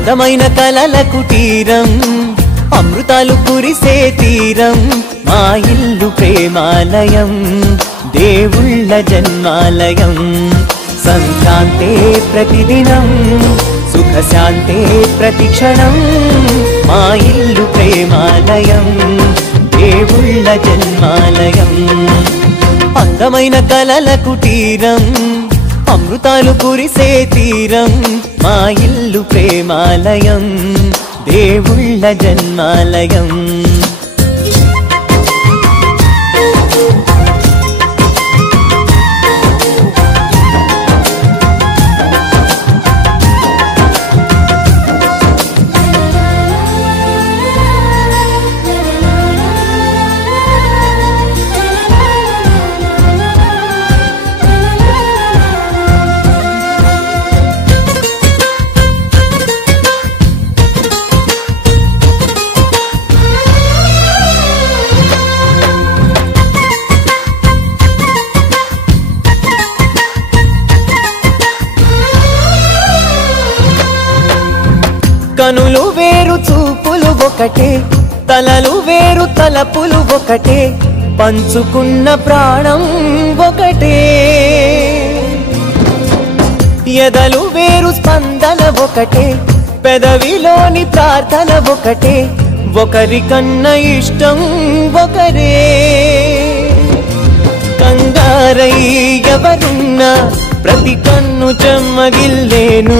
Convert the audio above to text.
అందమైన కలల కుటీరం అమృతాలు కురిసే తీరం మా ఇల్లు ప్రేమాలయం దేవుళ్ళ జన్మాలయం సంక్రాంతే ప్రతిదినం సుఖశాంతే ప్రతిక్షణం మా ఇల్లు ప్రేమాలయం దేవుళ్ళ జన్మాలయం అందమైన కలల కుటీరం అమృతాలు కురిసే తీరం మా ఇల్లు ప్రేమాలయం దేవుళ్ళ జన్మాలయం కనులు వేరు చూపులు ఒకటే తలలు వేరు తలపులు ఒకటే పంచుకున్న ప్రాణం ఒకటే ఎదలు వేరు స్పందన ఒకటే పెదవిలోని ప్రార్థన ఒకటే ఒకరికన్నా ఇష్టం ఒకరే కంగారై ఎవరున్నా ప్రతి కన్ను చెమ్మగిల్లేను